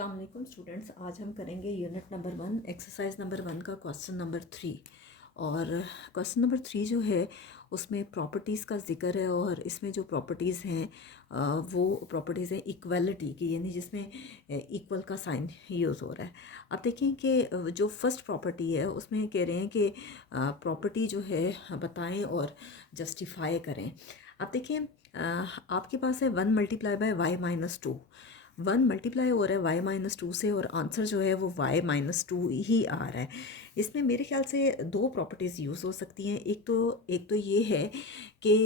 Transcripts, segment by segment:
अस्सलाम वालेकुम स्टूडेंट्स। आज हम करेंगे यूनिट नंबर 1 एक्सरसाइज नंबर 1 का क्वेश्चन नंबर 3। और क्वेश्चन नंबर 3 जो है उसमें प्रॉपर्टीज़ का जिक्र है और इसमें जो प्रॉपर्टीज़ हैं वो प्रॉपर्टीज़ हैं इक्वलिटी की, यानी जिसमें इक्वल का साइन यूज़ हो रहा है। अब देखें कि जो फर्स्ट प्रॉपर्टी है उसमें कह रहे हैं कि प्रॉपर्टी जो है बताएं और जस्टिफाई करें। अब देखें आपके पास है 1 multiply by Y minus 2। 1 multiply हो रहा है वाई माइनस 2 से और आंसर जो है वो वाई माइनस 2 ही आ रहा है। इसमें मेरे ख्याल से दो प्रॉपर्टीज़ यूज़ हो सकती हैं। एक तो ये है कि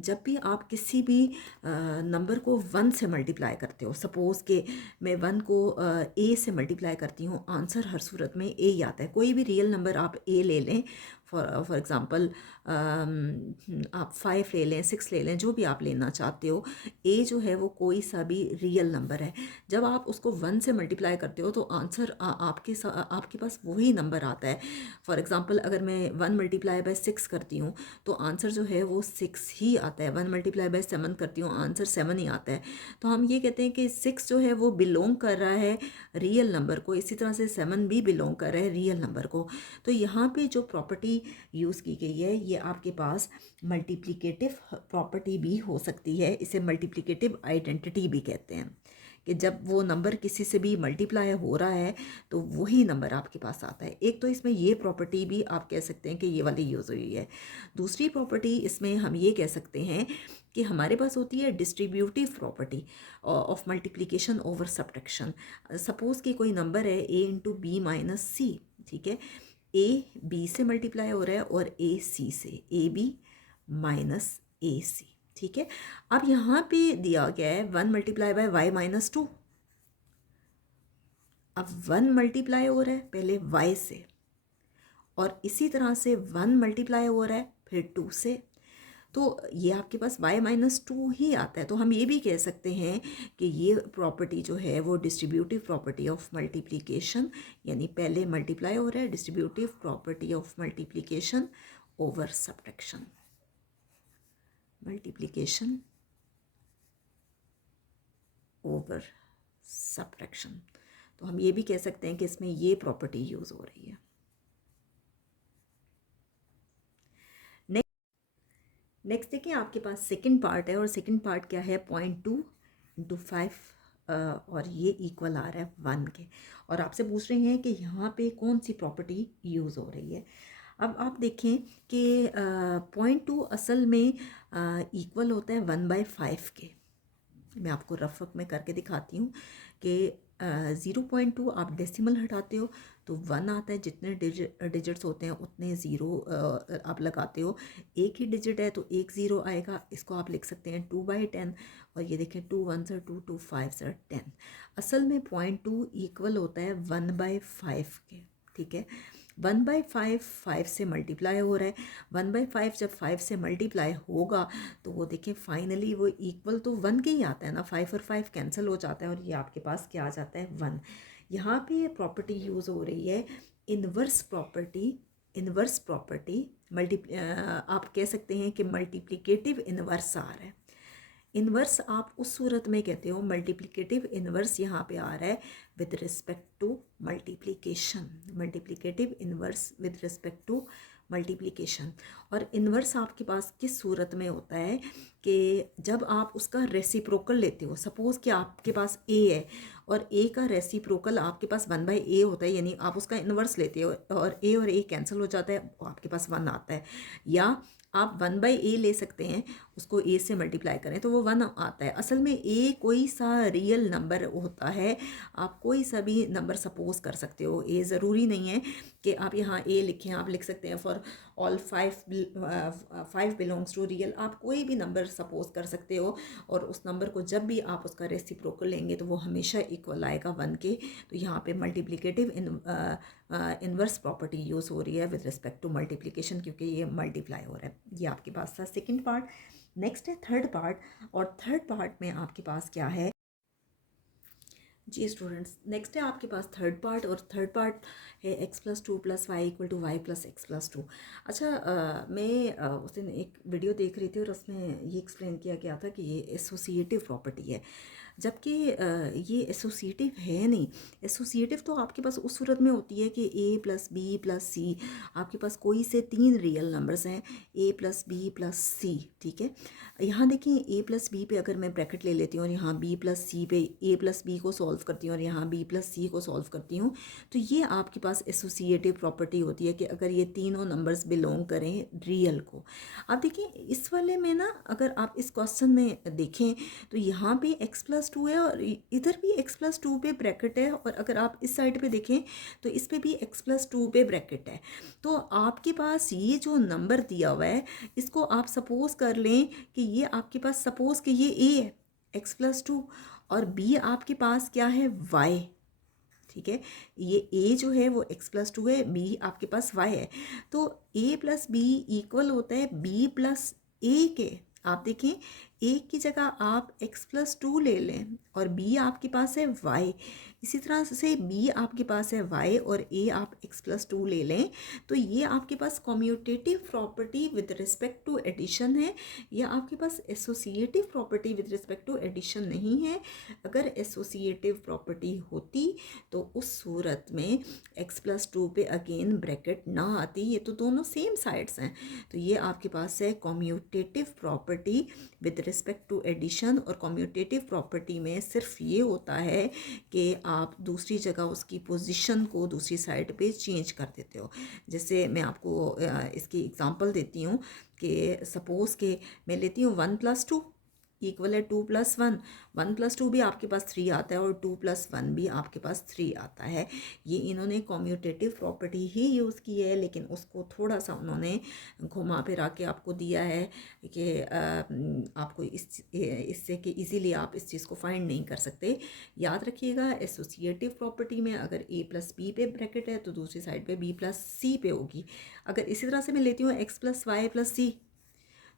जब भी आप किसी भी नंबर को 1 से मल्टीप्लाई करते हो, सपोज़ कि मैं 1 को ए से मल्टीप्लाई करती हूँ, आंसर हर सूरत में ए ही आता है। कोई भी रियल नंबर आप ए ले लें, फॉर एग्ज़ाम्पल आप 5 ले लें, 6 ले लें, जो भी आप लेना चाहते हो, ए जो है वो कोई सा भी रियल नंबर है। जब आप उसको 1 से मल्टीप्लाई करते हो तो आंसर आपके पास वही नंबर आता है। फॉर एग्ज़ाम्पल अगर मैं 1 मल्टीप्लाई बाय 6 करती हूँ तो आंसर जो है वो 6 ही आता है। 1 मल्टीप्लाई बाय 7 करती हूँ, आंसर 7 ही आता है। तो हम ये कहते हैं कि 6 जो है वो बिलोंग कर रहा है रियल नंबर को, इसी तरह से 7 भी बिलोंग कर रहा है रियल नंबर को। तो यहाँ पे जो प्रॉपर्टी यूज़ की गई है ये आपके पास मल्टीप्लिकेटिव प्रॉपर्टी भी हो सकती है। इसे मल्टीप्लिकेटिव आइडेंटिटी भी कहते हैं कि जब वो नंबर किसी से भी मल्टीप्लाई हो रहा है तो वही नंबर आपके पास आता है। एक तो इसमें ये प्रॉपर्टी भी आप कह सकते हैं कि ये वाली यूज़ हुई है। दूसरी प्रॉपर्टी इसमें हम ये कह सकते हैं कि हमारे पास होती है distributive property of multiplication over subtraction. Suppose कि कोई नंबर है ए इंटू बी माइनस सी, ठीक है। ए बी से मल्टीप्लाई हो रहा है और ए सी से, ए बी माइनस ए सी, ठीक है। अब यहाँ पे दिया गया है 1 मल्टीप्लाई बाय वाई माइनस 2। अब 1 मल्टीप्लाई हो रहा है पहले y से और इसी तरह से 1 मल्टीप्लाई हो रहा है फिर 2 से, तो ये आपके पास y माइनस 2 ही आता है। तो हम ये भी कह सकते हैं कि ये प्रॉपर्टी जो है वो डिस्ट्रीब्यूटिव प्रॉपर्टी ऑफ मल्टीप्लिकेशन, यानी पहले मल्टीप्लाई हो रहा है, distributive property of multiplication over subtraction, multiplication over subtraction. तो हम ये भी कह सकते हैं कि इसमें ये प्रॉपर्टी यूज़ हो रही है। नेक्स्ट देखिए आपके पास सेकंड पार्ट है और सेकंड पार्ट क्या है, 0.2 × 5 और ये इक्वल आ रहा है 1 के। और आपसे पूछ रहे हैं कि यहाँ पे कौन सी प्रॉपर्टी यूज़ हो रही है। अब आप देखें कि 0.2 असल में इक्वल होता है 1/5 के। मैं आपको रफ में करके दिखाती हूँ कि 0.2 आप डेसिमल हटाते हो तो 1 आता है, जितने डिजिट्स होते हैं उतने ज़ीरो आप लगाते हो। एक ही डिजिट है तो एक ज़ीरो आएगा, इसको आप लिख सकते हैं 2/10। और ये देखें 2 1 2 2 5 10। असल में 0.2 इक्वल होता है 1/5 के, ठीक है। 1/5 5 से मल्टीप्लाई हो रहा है। 1/5 जब 5 से मल्टीप्लाई होगा तो वो देखें फाइनली वो इक्वल तो 1 के ही आता है ना, 5 और 5 कैंसिल हो जाता है और ये आपके पास क्या आ जाता है 1। यहाँ पे प्रॉपर्टी यूज़ हो रही है इन्वर्स प्रॉपर्टी। इन्वर्स प्रॉपर्टी आप कह सकते हैं कि मल्टीप्लिकेटिव इन्वर्स आ रहा है। इन्वर्स आप उस सूरत में कहते हो, मल्टीप्लिकेटिव इन्वर्स यहाँ पे आ रहा है with respect to multiplication, multiplicative inverse with respect to multiplication. और इन्वर्स आपके पास किस सूरत में होता है कि जब आप उसका रेसिप्रोकल लेते हो। सपोज़ कि आपके पास ए है और ए का रेसिप्रोकल आपके पास 1/a होता है, यानी आप उसका इन्वर्स लेते हो और ए कैंसिल हो जाता है, आपके पास 1 आता है। या आप 1/a ले सकते हैं, उसको a से मल्टीप्लाई करें तो वो 1 आता है। असल में a कोई सा रियल नंबर होता है, आप कोई सा भी नंबर सपोज कर सकते हो। a ज़रूरी नहीं है कि आप यहाँ a लिखें, आप लिख सकते हैं for all 5 belongs to real, आप कोई भी नंबर सपोज कर सकते हो। और उस नंबर को जब भी आप उसका रेसिप्रोकल लेंगे तो वो हमेशा इक्वल आएगा 1 के। तो यहाँ पे मल्टीप्लिकेटिव इन्वर्स प्रॉपर्टी यूज़ हो रही है विद रिस्पेक्ट टू मल्टीप्लिकेशन, क्योंकि ये मल्टीप्लाई हो रहा है। ये आपके पास था सेकंड पार्ट। नेक्स्ट है थर्ड पार्ट, और थर्ड पार्ट में आपके पास क्या है जी स्टूडेंट्स, नेक्स्ट है आपके पास थर्ड पार्ट, और थर्ड पार्ट है x+2 + y = y + x+2। अच्छा, मैं उस दिन एक वीडियो देख रही थी और उसमें ये एक्सप्लेन किया गया था कि ये एसोसिएटिव प्रॉपर्टी है। जबकि ये एसोसिएटिव है नहीं। एसोसिएटिव तो आपके पास उस सूरत में होती है कि ए प्लस बी प्लस सी, आपके पास कोई से 3 रियल नंबर्स हैं, ए प्लस बी प्लस सी, ठीक है। यहाँ देखिए ए प्लस बी पे अगर मैं ब्रैकेट ले लेती हूँ और यहाँ बी प्लस सी पे ए प्लस बी को सॉल्व करती हूँ और यहाँ बी प्लस सी को सॉल्व करती हूँ, तो ये आपके पास एसोसिएटिव प्रॉपर्टी होती है कि अगर ये तीनों नंबर्स बिलोंग करें रियल को। अब देखिए इस वाले में ना, अगर आप इस क्वेश्चन में देखें तो यहाँ पे x+2 है और इधर भी x+2 पे ब्रैकेट है, और अगर आप इस साइड पे देखें तो इस पे भी x+2 पे ब्रैकेट है। तो आपके पास ये जो नंबर दिया हुआ है, इसको आप सपोज कर लें कि ये आपके पास, सपोज कि ये a है x+2 और b आपके पास क्या है y, ठीक है। ये a जो है वो x+2 है, b आपके पास y है, तो a प्लस बी इक्वल होता है b प्लस a के। आप देखें a की जगह आप x+2 ले लें और b आपके पास है y, इसी तरह से b आपके पास है y और a आप x+2 ले लें, तो ये आपके पास commutative property with respect to addition है, या आपके पास associative property with respect to addition नहीं है। अगर एसोसिएटिव प्रॉपर्टी होती तो उस सूरत में x+2 पे अगेन ब्रैकेट ना आती, ये तो दोनों सेम साइड्स हैं। तो ये आपके पास है commutative property with respect to addition, और कम्यूटेटिव प्रॉपर्टी में सिर्फ ये होता है कि आप दूसरी जगह उसकी पोजीशन को दूसरी साइड पे चेंज कर देते हो। जैसे मैं आपको इसकी एग्जांपल देती हूँ कि सपोज़ के मैं लेती हूँ 1+2 इक्वल है 2+1, 1+2 भी आपके पास 3 आता है और 2+1 भी आपके पास 3 आता है। ये इन्होंने कम्यूटेटिव प्रॉपर्टी ही यूज़ की है, लेकिन उसको थोड़ा सा उन्होंने घुमा फिरा के आपको दिया है कि आपको इससे कि इजीली आप इस चीज़ को फाइंड नहीं कर सकते। याद रखिएगा एसोसिएटिव प्रॉपर्टी में अगर a प्लस बी पे ब्रैकेट है तो दूसरी साइड पे b प्लस सी पे होगी। अगर इसी तरह से मैं लेती हूँ x प्लस वाई प्लस सी,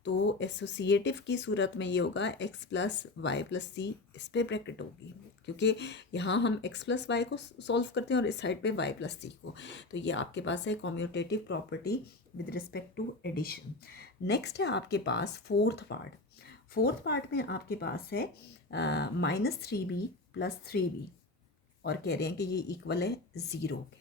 तो एसोसिएटिव की सूरत में ये होगा x प्लस वाई प्लस सी, इस पर ब्रैकेट होगी, क्योंकि यहाँ हम x प्लस वाई को सॉल्व करते हैं और इस साइड पे y प्लस सी को। तो ये आपके पास है commutative property with respect to addition. Next है आपके पास फोर्थ पार्ट। फोर्थ पार्ट में आपके पास है -3b प्लस 3b और कह रहे हैं कि ये इक्वल है 0 के।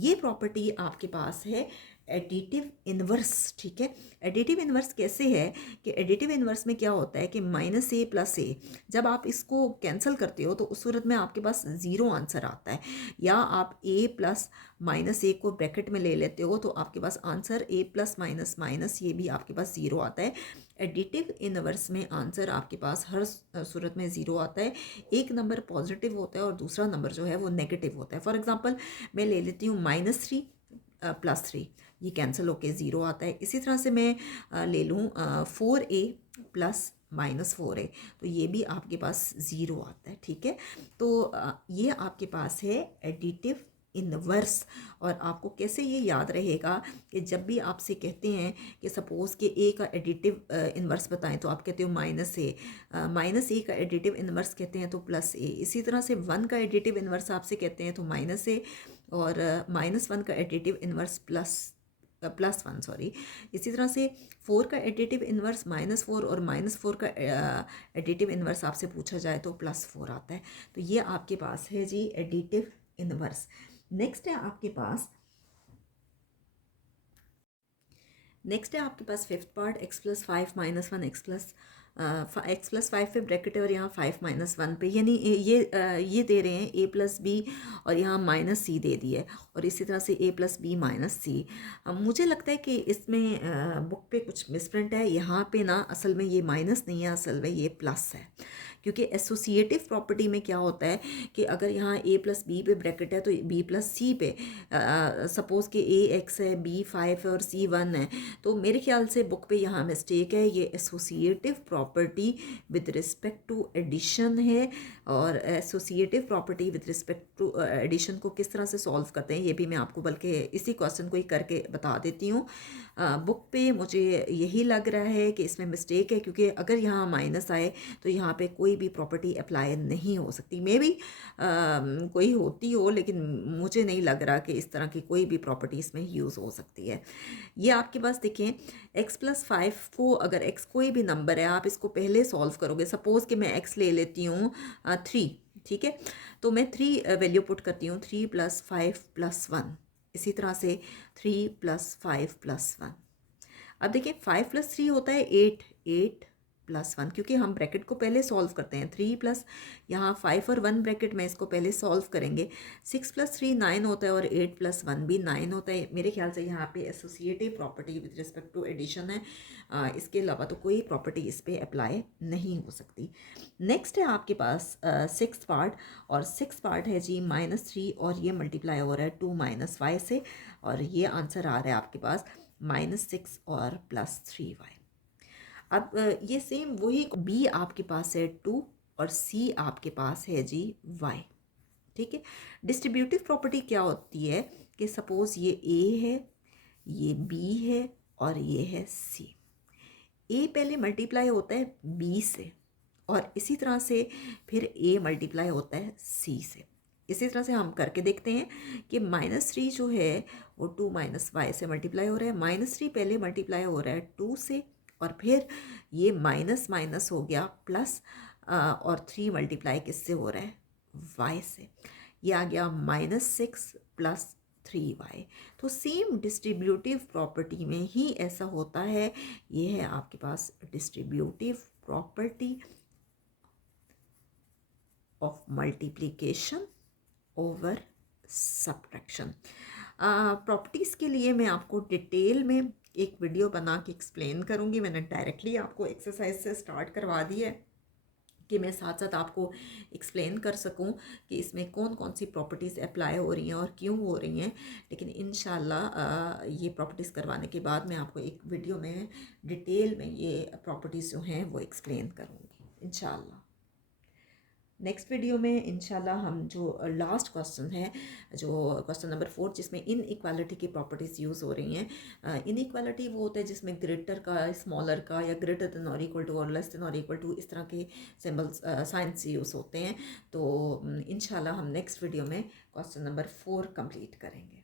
ये प्रॉपर्टी आपके पास है एडिटिव इन्वर्स, ठीक है। एडिटिव इन्वर्स कैसे है कि एडिटिव इन्वर्स में क्या होता है कि -a प्लस a, जब आप इसको कैंसिल करते हो तो उस सूरत में आपके पास 0 आंसर आता है, या आप a प्लस -a को ब्रैकेट में ले लेते हो तो आपके पास answer a plus minus minus ये भी आपके पास 0 आता है। एडिटिव इन्वर्स में आंसर आपके पास हर सूरत में 0 आता है। एक नंबर पॉजिटिव होता है और दूसरा नंबर जो है वो नेगेटिव होता है। फॉर एग्जांपल मैं ले लेती हूँ -3 प्लस 3, ये कैंसिल होके 0 आता है। इसी तरह से मैं ले लूँ 4a प्लस -4a, तो ये भी आपके पास 0 आता है, ठीक है। तो ये आपके पास है एडिटिव इन्वर्स। और आपको कैसे ये याद रहेगा कि जब भी आपसे कहते हैं कि सपोज़ कि a का एडिटिव इन्वर्स बताएं तो आप कहते हो -a का एडिटिव इन्वर्स कहते हैं तो +a। इसी तरह से 1 का एडिटिव इन्वर्स आपसे कहते हैं तो -a, और -1 का एडिटिव इन्वर्स +1 सॉरी। इसी तरह से 4 का एडिटिव इन्वर्स -4 और -4 का एडिटिव इन्वर्स आपसे पूछा जाए तो +4 आता है। तो ये आपके पास है जी एडिटिव इन्वर्स। नेक्स्ट है आपके पास fifth part x plus 5 -1 x plus 5 पे ब्रैकेट है और यहाँ 5 -1 पे, यानी ये दे रहे हैं a प्लस बी और यहाँ -c दे दिया है, और इसी तरह से a प्लस बी -c। मुझे लगता है कि इसमें बुक पे कुछ मिसप्रिंट है। यहाँ पे ना असल में ये माइनस नहीं है, असल में ये प्लस है, क्योंकि एसोसिएटिव प्रॉपर्टी में क्या होता है कि अगर यहाँ a प्लस बी पे ब्रैकेट है तो b प्लस सी पे सपोज़ कि a x है, b 5 है और c 1 है, तो मेरे ख्याल से बुक पे यहाँ मिस्टेक है। ये associative property with respect to addition है, और associative property with respect to addition को किस तरह से सॉल्व करते हैं ये भी मैं आपको बल्कि इसी क्वेश्चन को ही करके बता देती हूँ। बुक पे मुझे यही लग रहा है कि इसमें मिस्टेक है, क्योंकि अगर यहाँ माइनस आए तो यहाँ पे कोई कोई भी प्रॉपर्टी अप्लाई नहीं हो सकती। मे बी कोई होती हो, लेकिन मुझे नहीं लग रहा कि इस तरह की कोई भी प्रॉपर्टी इसमें यूज़ हो सकती है। ये आपके पास देखें, x+5 को, अगर x कोई भी नंबर है, आप इसको पहले सॉल्व करोगे। सपोज़ कि मैं x ले लेती हूँ 3, ठीक है, तो मैं 3 वैल्यू पुट करती हूँ, 3 + 5 + 1, इसी तरह से 3 + 5 + 1। अब देखिए 5 + 3 होता है 8, 8 + 1, क्योंकि हम ब्रैकेट को पहले सॉल्व करते हैं। 3 प्लस यहाँ 5 और 1 ब्रैकेट में इसको पहले सॉल्व करेंगे। 6 + 3 9 होता है और 8 + 1 भी 9 होता है। मेरे ख्याल से यहाँ पे associative property with respect to addition है। इसके अलावा तो कोई प्रॉपर्टी इस पर अप्लाई नहीं हो सकती। नेक्स्ट है आपके पास 6th पार्ट, और 6th पार्ट है जी -3, और ये मल्टीप्लाई हो रहा है 2 - y से, और ये आंसर आ रहा है आपके पास -6 और +3y। अब ये सेम वही b आपके पास है 2 और c आपके पास है जी y, ठीक है। डिस्ट्रीब्यूटिव प्रॉपर्टी क्या होती है कि सपोज ये a है, ये b है और ये है c। a पहले मल्टीप्लाई होता है b से, और इसी तरह से फिर a मल्टीप्लाई होता है c से। इसी तरह से हम करके देखते हैं कि -3 जो है वो 2 - y से मल्टीप्लाई हो रहा है। -3 पहले मल्टीप्लाई हो रहा है 2 से, और फिर ये माइनस माइनस हो गया प्लस, और 3 मल्टीप्लाई किससे हो रहा है, y से। ये आ गया -6 + 3y। तो सेम डिस्ट्रीब्यूटिव प्रॉपर्टी में ही ऐसा होता है। ये है आपके पास distributive property of multiplication over subtraction. Properties के लिए मैं आपको डिटेल में एक वीडियो बना के एक्सप्लेन करूँगी। मैंने डायरेक्टली आपको एक्सरसाइज से स्टार्ट करवा दी है कि मैं साथ साथ आपको एक्सप्लेन कर सकूं कि इसमें कौन कौन सी प्रॉपर्टीज़ अप्लाई हो रही हैं और क्यों हो रही हैं। लेकिन इंशाल्लाह ये प्रॉपर्टीज़ करवाने के बाद मैं आपको एक वीडियो में डिटेल में ये प्रॉपर्टीज़ जो हैं वो एक्सप्लेन करूँगी इंशाल्लाह। नेक्स्ट वीडियो में इंशाल्लाह हम जो लास्ट क्वेश्चन है, जो क्वेश्चन नंबर 4, जिसमें इनइक्वालिटी की प्रॉपर्टीज़ यूज़ हो रही हैं। इनइक्वालिटी वो होता है जिसमें ग्रेटर का स्मॉलर का, या ग्रेटर देन और इक्वल टू और लेस देन और इक्वल टू, इस तरह के सिंबल्स साइंस यूज़ होते हैं। तो इंशाल्लाह हम नेक्स्ट वीडियो में क्वेश्चन नंबर 4 कंप्लीट करेंगे।